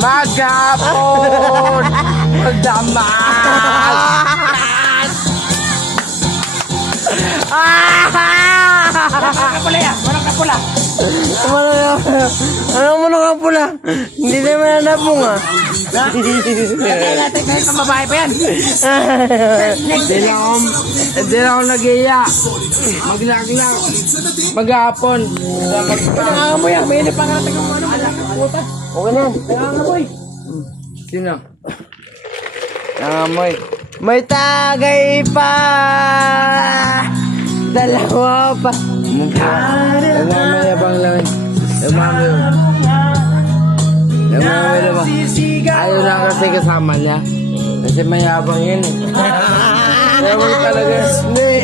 Maghapon! Magdamas! Kapula yan! Manok na pula! Anong manok ang pula? Hindi naman nanabong ah. Natin kahit ang babae pa yan! Hindi na ako nag-iya. Maglaglag. Maghapon. Nangangamoy yan! May inip pa nga natin kung ano! Puta! Okay na. Nangangamoy! Sino? Nangamoy. May tagay pa. Dalawa pa. Nagmamayabang lang. Nagmamayabang. Nagmamayabang. Ayaw lang kasi kasama niya. Kasi mayabang yun eh. Mayabang talaga. Hindi.